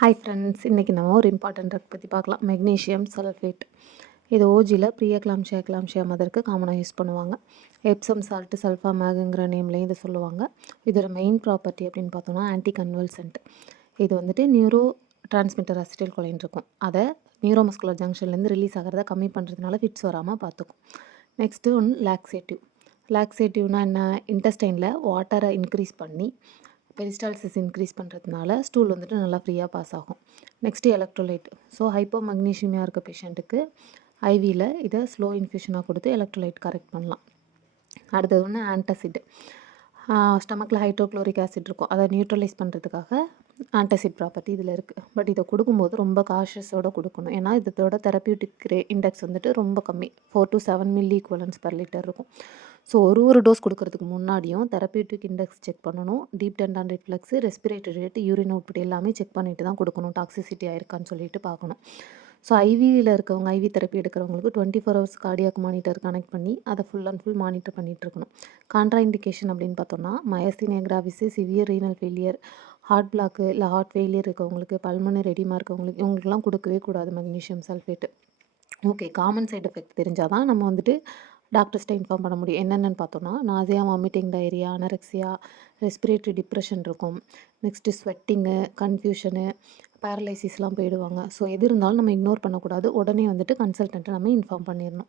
Hi friends, இன்றைக்கி நம்ம ஒரு இம்பார்ட்டன்ட் ட்ரக் பற்றி பார்க்கலாம். Magnesium sulphate. இது ஓஜியில் ப்ரீஎக்லாம்ஷியா எக்லாம்ஷியா மதருக்கு காமனாக யூஸ் பண்ணுவாங்க. எப்சம் சால்ட்டு சல்ஃபா மேகுங்கிற நேம்லேயும் இதை சொல்லுவாங்க. இதோட மெயின் ப்ராப்பர்ட்டி அப்படின்னு பார்த்தோம்னா ஆன்டி கன்வல்சன்ட். இது வந்துட்டு நியூரோ டிரான்ஸ்மிட்டர் அசிட்டில் கொலைன் இருக்கும். அதை நியூரோமஸ்குலர் ஜங்ஷன்லேருந்து ரிலீஸ் ஆகிறத கம்மி பண்ணுறதுனால ஃபிட்ஸ் வராமல் பார்த்துக்கும். நெக்ஸ்ட்டு ஒன்று லாக்ஸேட்டிவ். லாக்ஸேட்டிவ்னா என்ன? இன்டெஸ்டைனில் வாட்டரை இன்க்ரீஸ் பண்ணி பெரிஸ்டால்சிஸ் இன்க்ரீஸ் பண்ணுறதுனால ஸ்டூல் வந்துட்டு நல்லா ஃப்ரீயாக பாஸ் ஆகும். Next electrolyte. ஸோ ஹைப்போ மக்னீஷியமியாக இருக்க பேஷண்ட்டுக்கு ஐவியில் இதை ஸ்லோ இன்ஃபியூஷனாக கொடுத்து எலக்ட்ரோலைட் கரெக்ட் பண்ணலாம். அடுத்தது ஒன்று ஆன்டாசிட். ஸ்டமக்கில் ஹைட்ரோக்ளோரிக் ஆசிட் இருக்கும். அதை நியூட்ரலைஸ் பண்ணுறதுக்காக ஆன்டாசிட் ப்ராப்பர்ட்டி இதில் இருக்குது. பட் இதை கொடுக்கும்போது ரொம்ப காஷியஸோடு கொடுக்கணும். ஏன்னா இதோட தெரப்பியூட்டிக் இண்டெக்ஸ் வந்துட்டு ரொம்ப கம்மி. 4 to 7 milli equivalence per litre இருக்கும். ஸோ ஒரு டோஸ் கொடுக்கறதுக்கு முன்னாடியும் தெரப்பியூட்டிக் இண்டெக்ஸ் செக் பண்ணணும். Deep டெண்டான் reflux, respiratory rate, urine output எல்லாமே செக் பண்ணிட்டு தான் கொடுக்கணும். டாக்ஸிசிட்டி ஆயிருக்கான்னு சொல்லிட்டு பார்க்கணும். ஸோ ஐவியில் இருக்கவங்க, ஐவி தெரப்பி எடுக்கிறவங்களுக்கு 24 ஹவர்ஸ் கார்டியாக் மானிட்டர் கனெக்ட் பண்ணி அதை ஃபுல் அண்ட் ஃபுல் மானிட்டர் பண்ணிகிட்டு இருக்கணும். கான்ட்ரா இண்டிகேஷன் அப்படின்னு பார்த்தோம்னா myasthenia gravis, severe renal failure, heart block இல்லை ஹார்ட் ஃபெயிலியர் இருக்கவங்களுக்கு, பல்மனரி எடிமா இருக்கவங்களுக்கு, இவங்களுக்குலாம் கொடுக்கவே கூடாது magnesium sulphate. Okay, common side effect தெரிஞ்சால் தான் நம்ம வந்துட்டு டாக்டர்ஸ்ட்டை இன்ஃபார்ம் பண்ண முடியும். என்னென்னு பார்த்தோம்னா nausea, vomiting, diarrhoea, anorexia, respiratory depression இருக்கும். நெக்ஸ்ட்டு ஸ்வெட்டிங்கு, கன்ஃபியூஷனு, பேரலைசிஸ்லாம் போயிடுவாங்க. ஸோ எது இருந்தாலும் நம்ம இக்னோர் பண்ணக்கூடாது. உடனே வந்துட்டு கன்சல்டண்ட்டை நம்ம இன்ஃபார்ம் பண்ணிடணும்.